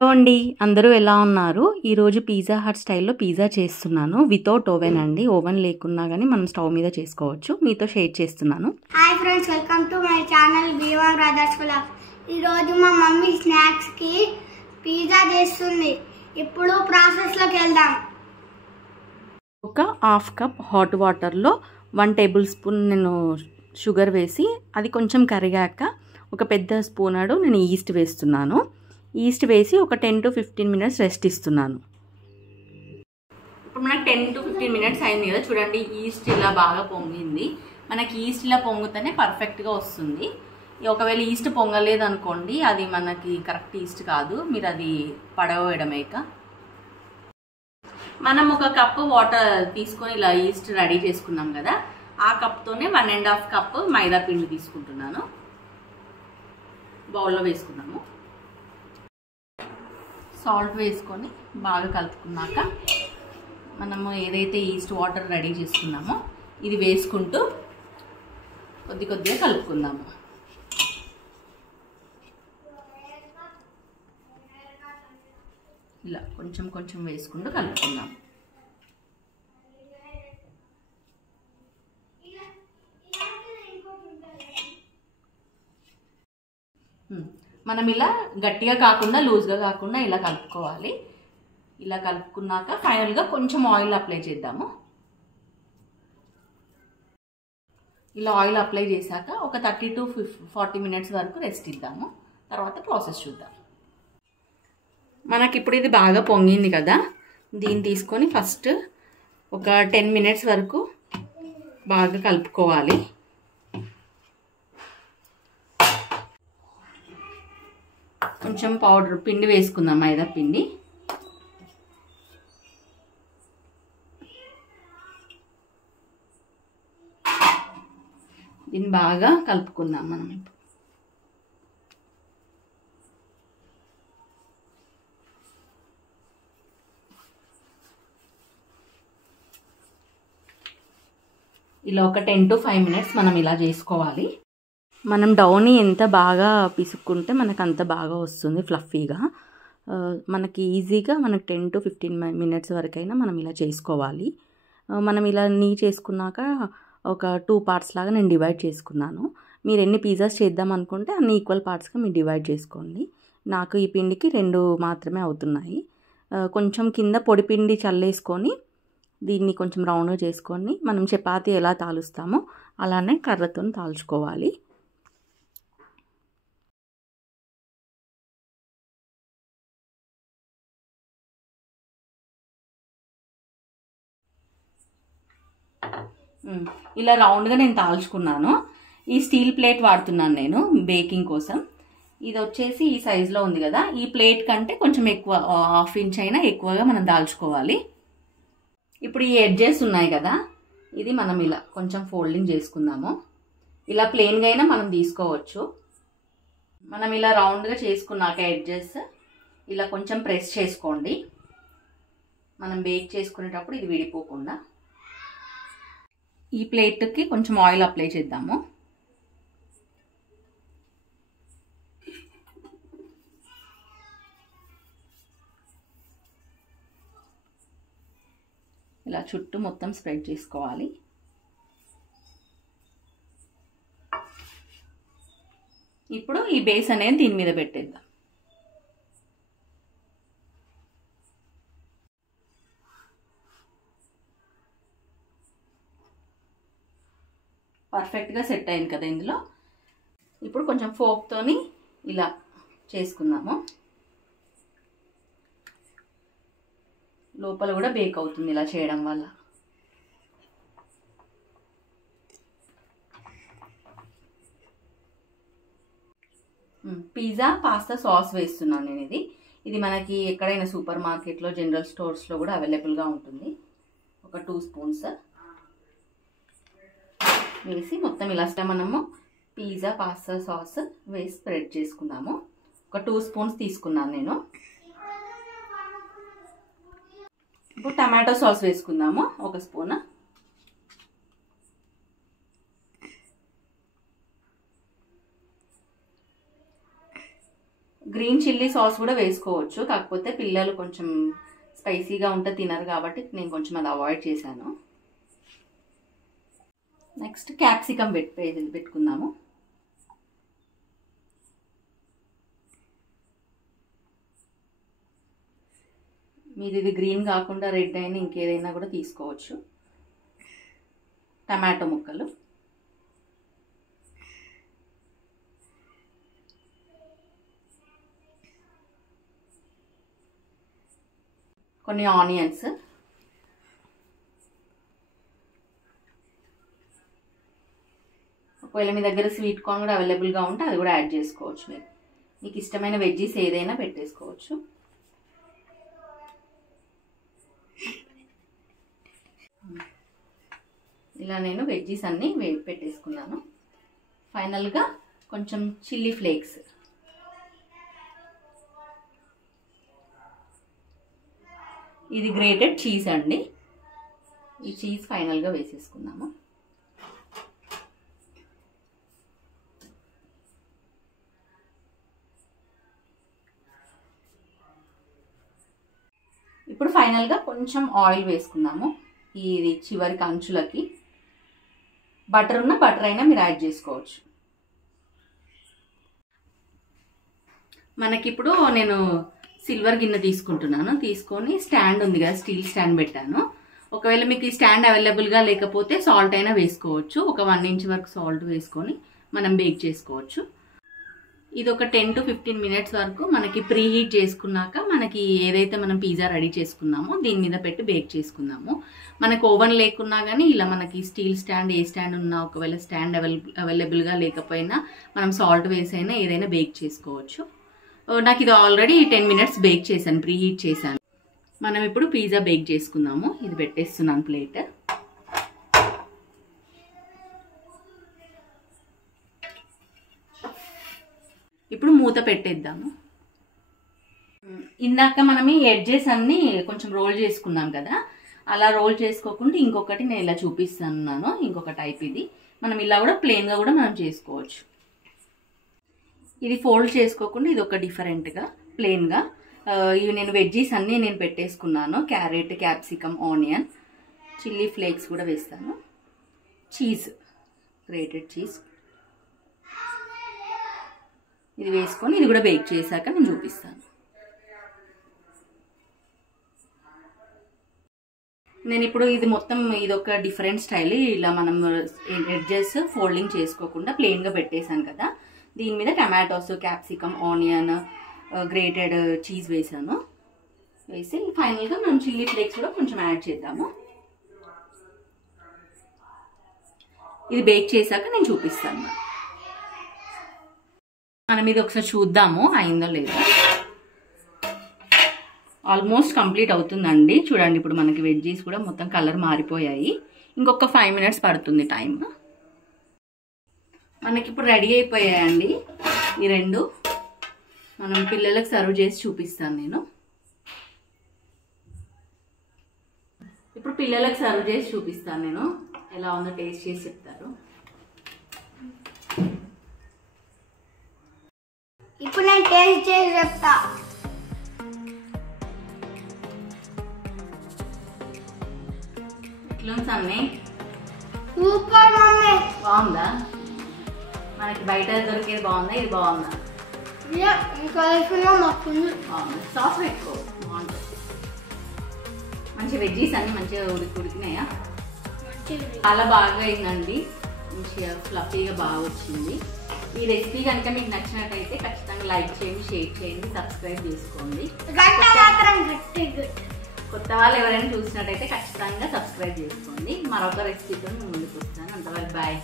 Hello అండి, అందరూ ఎలా ఉన్నారు? ఈరోజు పిజ్జా హట్ స్టైల్లో పిజ్జా చేస్తున్నాను. వితౌట్ ఓవెన్ అండి. ఓవెన్ లేకున్నా కానీ మనం స్టవ్ మీద చేసుకోవచ్చు. మీతో షేర్ చేస్తున్నాను. Hi friends, welcome to my channel B1 brothers vlogs. ఈరోజు మా మమ్మీ స్నాక్స్కి పిజ్జా చేస్తుంది. ఇప్పుడు ప్రాసెస్లోకి వెళ్దాం. ఒక హాఫ్ కప్ హాట్ వాటర్లో 1 టేబుల్ స్పూన్ నేను షుగర్ వేసి అది కొంచెం కరిగాక ఒక పెద్ద స్పూన్ నేను ఈస్ట్ వేస్తున్నాను. ఈస్ట్ వేసి ఒక 10 to 15 మినిట్స్ రెస్ట్ ఇస్తున్నాను. ఇప్పుడు మనకు 10 to 15 మినిట్స్ అయింది కదా, చూడండి ఈస్ట్ ఇలా బాగా పొంగింది. మనకి ఈస్ట్ ఇలా పొంగితేనే పర్ఫెక్ట్గా వస్తుంది. ఒకవేళ ఈస్ట్ పొంగలేదు అనుకోండి, అది మనకి కరెక్ట్ ఈస్ట్ కాదు, మీరు అది పడవేయడమేక. మనం ఒక కప్పు వాటర్ తీసుకొని ఇలా ఈస్ట్ రెడీ చేసుకున్నాం కదా, ఆ కప్తోనే 1.5 కప్ మైదా పిండి తీసుకుంటున్నాను. బౌల్లో వేసుకున్నాము. సాల్ట్ వేసుకొని బాగా కలుపుకున్నాక మనము ఏదైతే ఈస్ట్ వాటర్ రెడీ చేసుకున్నామో ఇది వేసుకుంటూ కొద్దిగా కలుపుకుందాము. ఇలా కొంచెం వేసుకుంటూ కలుపుకుందాము. మనం ఇలా గట్టిగా కాకుండా లూజ్గా కాకుండా ఇలా కలుపుకోవాలి. ఇలా కలుపుకున్నాక ఫైనల్గా కొంచెం ఆయిల్ అప్లై చేద్దాము. ఇలా ఆయిల్ అప్లై చేశాక ఒక 30 to 40 మినిట్స్ వరకు రెస్ట్ ఇద్దాము. తర్వాత ప్రాసెస్ చూద్దాం. మనకి ఇప్పుడు ఇది బాగా పొంగింది కదా, దీన్ని తీసుకొని ఫస్ట్ ఒక 10 మినిట్స్ వరకు బాగా కలుపుకోవాలి. కొంచెం పౌడర్ పిండి వేసుకుందాం, మైదా పిండి. దీన్ని బాగా కలుపుకుందాం మనం. ఇప్పుడు ఇలా ఒక 10 to 5 మినిట్స్ మనం ఇలా చేసుకోవాలి. మనం డౌని ఎంత బాగా పిసుక్కుంటే మనకు అంత బాగా వస్తుంది, ఫ్లఫీగా. మనకి ఈజీగా మనకు 10 to 15 మినిట్స్ వరకైనా మనం ఇలా చేసుకోవాలి. మనం ఇలా చేసుకున్నాక ఒక 2 పార్ట్స్ లాగా నేను డివైడ్ చేసుకున్నాను. మీరు ఎన్ని పిజ్జాస్ చేద్దాం అనుకుంటే అన్ని ఈక్వల్ పార్ట్స్గా మీరు డివైడ్ చేసుకోండి. నాకు ఈ పిండికి 2 మాత్రమే అవుతున్నాయి. కొంచెం కింద పొడి పిండి చల్లేసుకొని దీన్ని కొంచెం రౌండ్గా చేసుకొని మనం చపాతీ ఎలా తాలుస్తామో అలానే కర్రతో తాల్చుకోవాలి. ఇలా రౌండ్గా నేను తాల్చుకున్నాను. ఈ స్టీల్ ప్లేట్ వాడుతున్నాను నేను బేకింగ్ కోసం. ఇది వచ్చేసి ఈ సైజులో ఉంది కదా, ఈ ప్లేట్ కంటే కొంచెం ఎక్కువ, 1/2 ఇంచ్ అయినా ఎక్కువగా మనం దాల్చుకోవాలి. ఇప్పుడు ఈ ఎడ్జెస్ ఉన్నాయి కదా, ఇది మనం ఇలా కొంచెం ఫోల్డింగ్ చేసుకుందాము. ఇలా ప్లెయిన్గా అయినా మనం తీసుకోవచ్చు. మనం ఇలా రౌండ్గా చేసుకున్నాక ఎడ్జెస్ ఇలా కొంచెం ప్రెస్ చేసుకోండి, మనం బేక్ చేసుకునేటప్పుడు ఇది విడిపోకుండా. ఈ ప్లేట్కి కొంచెం ఆయిల్ అప్లై చేద్దాము. ఇలా చుట్టూ మొత్తం స్ప్రెడ్ చేసుకోవాలి. ఇప్పుడు ఈ బేస్ అనేది దీని మీద పెట్టేద్దాం. పర్ఫెక్ట్గా సెట్ అయింది కదా ఇందులో. ఇప్పుడు కొంచెం ఫోక్తోని ఇలా చేసుకుందాము. లోపల కూడా బేక్ అవుతుంది ఇలా చేయడం వల్ల. పిజ్జా పాస్తా సాస్ వేస్తున్నాను నేను. ఇది మనకి ఎక్కడైనా సూపర్ మార్కెట్లో, జనరల్ స్టోర్స్లో కూడా అవైలబుల్గా ఉంటుంది. ఒక 2 స్పూన్స్ వేసి మొత్తం ఇలా మనము పిజ్జా పాస్తా సాస్ వేసి స్ప్రెడ్ చేసుకుందాము. ఒక 2 స్పూన్స్ తీసుకున్నాను నేను. ఇప్పుడు టమాటో సాస్ వేసుకుందాము, 1 స్పూన్. గ్రీన్ చిల్లీ సాస్ కూడా వేసుకోవచ్చు, కాకపోతే పిల్లలు కొంచెం స్పైసీగా ఉంటే తినరు కాబట్టి నేను కొంచెం అది అవాయిడ్ చేశాను. నెక్స్ట్ క్యాప్సికమ్ పెట్టుకుందాము. మీరు ఇది గ్రీన్ కాకుండా రెడ్ అయినా ఇంకేదైనా కూడా తీసుకోవచ్చు. టమాటో ముక్కలు, కొన్ని ఆనియన్స్, ఒకవేళ మీ దగ్గర స్వీట్ కార్న్ కూడా అవైలబుల్గా ఉంటే అది కూడా యాడ్ చేసుకోవచ్చు. మీకు ఇష్టమైన వెజ్జీస్ ఏదైనా పెట్టేసుకోవచ్చు. ఇలా నేను వెజ్జీస్ అన్నీ పెట్టేసుకున్నాను. ఫైనల్గా కొంచెం చిల్లీ ఫ్లేక్స్, ఇది గ్రేటెడ్ చీజ్ అండి. ఈ చీజ్ ఫైనల్గా వేసేసుకున్నాము. ఇప్పుడు ఫైనల్గా కొంచెం ఆయిల్ వేసుకున్నాము. ఇది చివరికి అంచులకి. బటర్ ఉన్న బటర్ అయినా మీరు యాడ్ చేసుకోవచ్చు. మనకిప్పుడు నేను సిల్వర్ గిన్నె తీసుకుంటున్నాను. తీసుకొని స్టాండ్ ఉంది కదా, స్టీల్ స్టాండ్ పెట్టాను. ఒకవేళ మీకు ఈ స్టాండ్ అవైలబుల్గా లేకపోతే సాల్ట్ అయినా వేసుకోవచ్చు. ఒక 1 ఇంచ్ వరకు సాల్ట్ వేసుకొని మనం బేక్ చేసుకోవచ్చు. ఇది ఒక 10 to 15 మినిట్స్ వరకు మనకి ప్రీ హీట్ చేసుకున్నాక మనకి ఏదైతే మనం పిజ్జా రెడీ చేసుకున్నామో దీని మీద పెట్టి బేక్ చేసుకుందాము. మనకు ఓవెన్ లేకున్నా కానీ ఇలా మనకి స్టీల్ స్టాండ్, ఏ స్టాండ్ ఉన్నా, ఒకవేళ స్టాండ్ అవైలబుల్గా లేకపోయినా మనం సాల్ట్ వేసైనా ఏదైనా బేక్ చేసుకోవచ్చు. నాకు ఇది ఆల్రెడీ 10 మినిట్స్ బేక్ చేశాను, ప్రీ హీట్ చేశాను. మనం ఇప్పుడు పిజ్జా బేక్ చేసుకుందాము. ఇది పెట్టేస్తున్నాను ప్లేట్. ఇప్పుడు మూత పెట్టేద్దాము. ఇందాక మనం ఈ ఎడ్జెస్ అన్ని కొంచెం రోల్ చేసుకున్నాం కదా, అలా రోల్ చేసుకోకుండా ఇంకొకటి నేను ఇలా చూపిస్తున్నాను. ఇంకొక టైప్ ఇది. మనం ఇలా కూడా ప్లెయిన్గా కూడా మనం చేసుకోవచ్చు. ఇది ఫోల్డ్ చేసుకోకుండా ఇది ఒక డిఫరెంట్గా ప్లెయిన్గా ఇవి నేను వెజ్జీస్ అన్నీ నేను పెట్టేసుకున్నాను. Carrot, capsicum, onion, chilli flakes కూడా వేస్తాను. చీజ్, గ్రేటెడ్ చీజ్ ఇది వేసుకొని ఇది కూడా బేక్ చేశాక నేను చూపిస్తాను. నేను ఇప్పుడు ఇది మొత్తం ఇది ఒక డిఫరెంట్ స్టైల్. ఇలా మనం ఎడ్జెస్ ఫోల్డింగ్ చేసుకోకుండా ప్లెయిన్గా పెట్టేశాను కదా, దీని మీద tomatoes, capsicum, onion, grated cheese వేసాను. వేసి ఫైనల్గా మనం చిల్లీ ఫ్లేక్స్ కూడా కొంచెం యాడ్ చేద్దాము. ఇది బేక్ చేశాక నేను చూపిస్తాను. మనం ఇది ఒకసారి చూద్దాము అయిందో లేదో. ఆల్మోస్ట్ కంప్లీట్ అవుతుందండి. చూడండి ఇప్పుడు మనకి వెజ్జీస్ కూడా మొత్తం కలర్ మారిపోయాయి. ఇంకొక 5 మినిట్స్ పడుతుంది టైం. మనకి ఇప్పుడు రెడీ అయిపోయాయండి ఈ రెండు. మనం పిల్లలకు సర్వ్ చేసి చూపిస్తాను నేను. ఇప్పుడు పిల్లలకు సర్వ్ చేసి చూపిస్తాను నేను, ఎలా ఉందో టేస్ట్ చేసి చెప్తారు. ఇప్పుడు నేను టేస్ట్ చేసి చెప్తా. ఎట్లుంది అన్నీ? Super mummy. బాగుందా? మనకి బయట దొరికేది బాగుందా, ఇది బాగుందా? ఇంకా బాగుంది. సాస్ పెట్టుకో, బాగుంటుంది. మంచి వెజ్జీస్ అన్ని మంచిగా ఉడికినాయా? చాలా బాగా అయిందండి, మంచిగా ఫ్లఫీగా బాగా వచ్చింది. ఈ రెసిపీ కనుక మీకు నచ్చినట్టయితే ఖచ్చితంగా లైక్ చేయండి, షేర్ చేయండి, సబ్స్క్రైబ్ చేసుకోండి. కొత్త వాళ్ళు ఎవరైనా చూసినట్టయితే ఖచ్చితంగా సబ్స్క్రైబ్ చేసుకోండి. మరొక రెసిపీతో ముందుకు వస్తాను. అంతవరకు బాయ్.